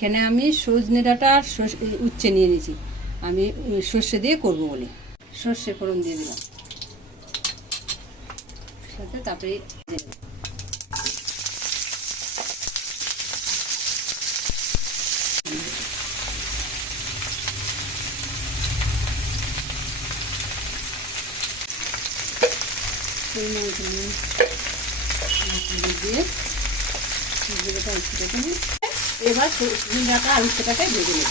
এখানে আমি সজনে ডাঁটা উচ্ছে নিয়ে নিয়েছি। আমি সর্ষে দিয়ে করব বলে। সর্ষে ফোড়ন দিয়ে দিলাম। সাথে তারপরে দিয়ে দিয়ে এবার ডাঁটা আর উচ্ছেটাকে ভেজে নেব।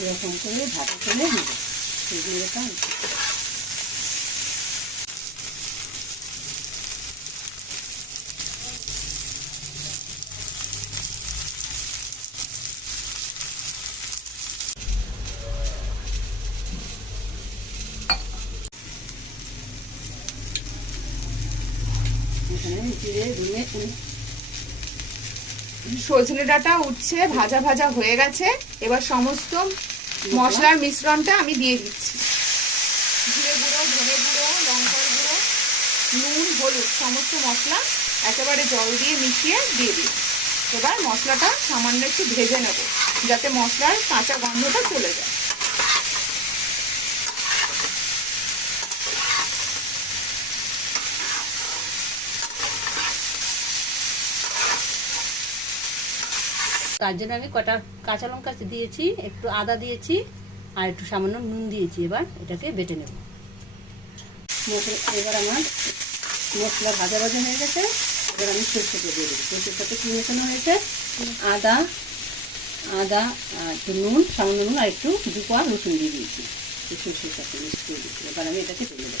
এরকম করে ভাত ফেলে নেব। সজনে ডাঁটা উঠছে, ভাজা ভাজা হয়ে গেছে। এবার সমস্ত মশলার মিশ্রণটা আমি দিয়ে দিচ্ছি। জিরে গুঁড়ো, ধনে গুঁড়ো, লঙ্কার গুঁড়ো, নুন, হলুদ, সমস্ত মশলা একেবারে জল দিয়ে মিশিয়ে দিয়ে দিই এবার মশলাটা সামান্য একটু ভেজে নেব, যাতে মশলার কাঁচা গন্ধটা চলে যায়। তার জন্য আমি কটা কাঁচা লঙ্কা দিয়েছি, একটু আদা দিয়েছি, আর একটু সামান্য নুন দিয়েছি। এবার এটাকে বেটে নেব। এবার আমার মশলা ভাজা ভাজা হয়ে গেছে। এবার আমি সরষেটা দিয়ে দেবো। সরষের সাথে কি মেশানো হয়েছে? আদা আদা একটু নুন, সামান্য নুন, আর একটু দু কোয়া রসুন দিয়ে দিয়েছি। সরষের সাথে দিচ্ছি এবার আমি এটাকে তুলে দেবো।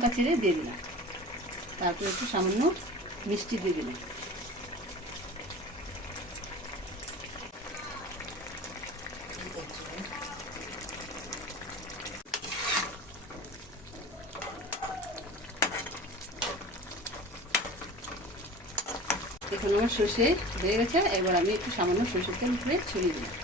লঙ্কা ছেড়ে দিয়ে দিলাম। তারপর একটু সামান্য মিষ্টি দিয়ে দিলাম। এখন আমার সর্ষে হয়ে গেছে, এবার আমি একটু সামান্য সর্ষের তেল উপরে ছড়িয়ে দিলাম।